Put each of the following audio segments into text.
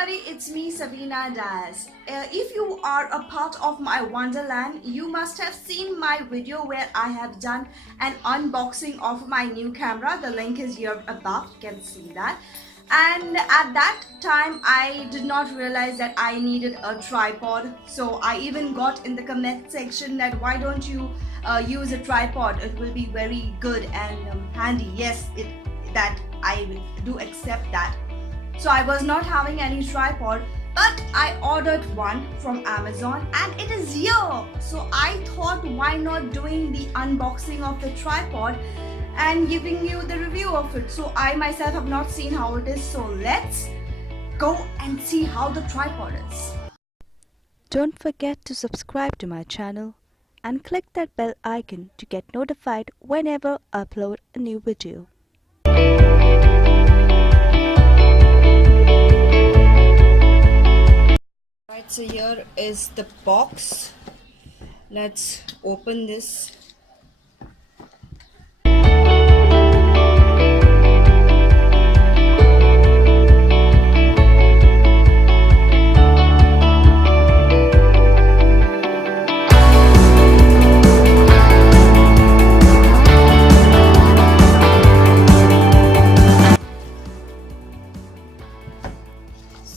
everybody, it's me Savi Diaz. If you are a part of my wonderland, you must have seen my video where I have done an unboxing of my new camera. The link is here above, you can see that. And at that time I did not realize that I needed a tripod, so I even got in the comment section that why don't you use a tripod, it will be very good and handy. Yes, that I do accept that. So I was not having any tripod, but I ordered one from Amazon and it is here. So I thought, why not doing the unboxing of the tripod and giving you the review of it. So I myself have not seen how it is, so let's go and see how the tripod is. Don't forget to subscribe to my channel and click that bell icon to get notified whenever I upload a new video. Right, so here is the box. Let's open this.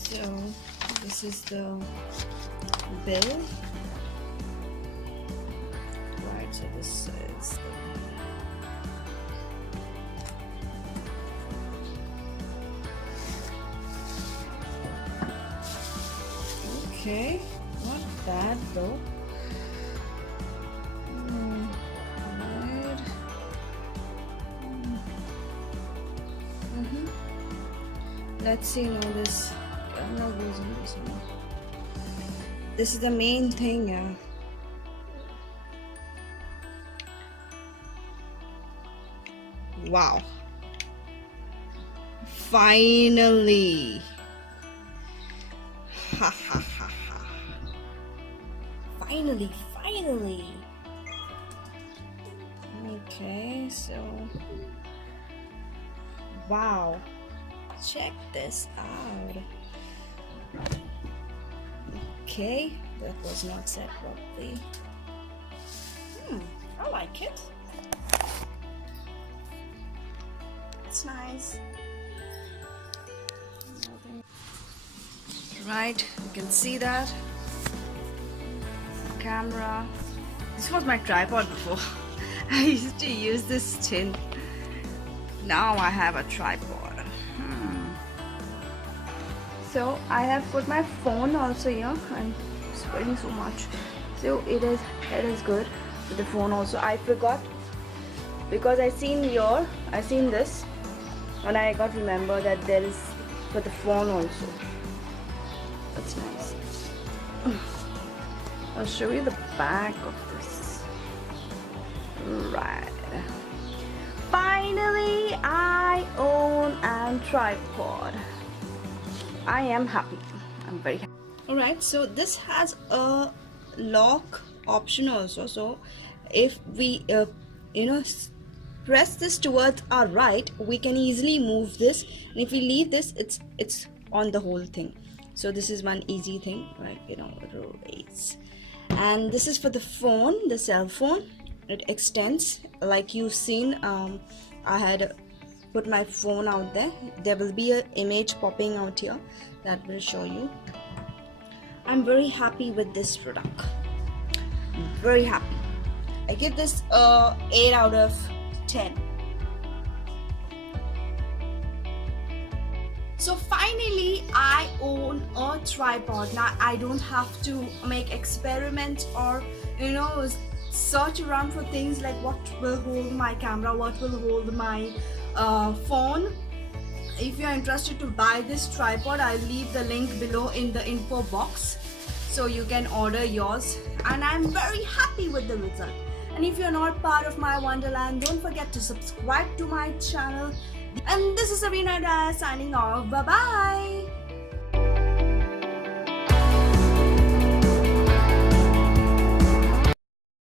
So this is the bill. Right, so this is okay, not bad though. Right. Let's see now this camera goes in this one. This is the main thing, yeah. Wow. Finally. Ha ha ha ha. Finally. Okay, so wow. Check this out. Okay, that was not set properly. I like it. It's nice. Right, you can see that. Camera. This was my tripod before. I used to use this tin. Now I have a tripod. So I have put my phone also here. I'm sweating so much. So it is good with the phone also. I forgot because I seen this and I got remember that there is for the phone also. That's nice. I'll show you the back of this. Right. Finally, I own a tripod. I am happy. I'm very happy. Alright, so this has a lock option also. So if we press this towards our right, we can easily move this, and if we leave this, it's on the whole thing. So this is one easy thing, right? Raise. And this is for the phone, the cell phone. It extends, like you've seen. I had put my phone out there. There will be an image popping out here that will show you. I'm very happy with this product. Very happy. I give this 8 out of 10. So finally I own a tripod. Now I don't have to make experiments or search around for things like what will hold my camera, what will hold my phone. If you're interested to buy this tripod, I'll leave the link below in the info box so you can order yours, and I'm very happy with the result. And if you're not part of my wonderland, don't forget to subscribe to my channel. And this is Savi Diaz signing off. Bye bye.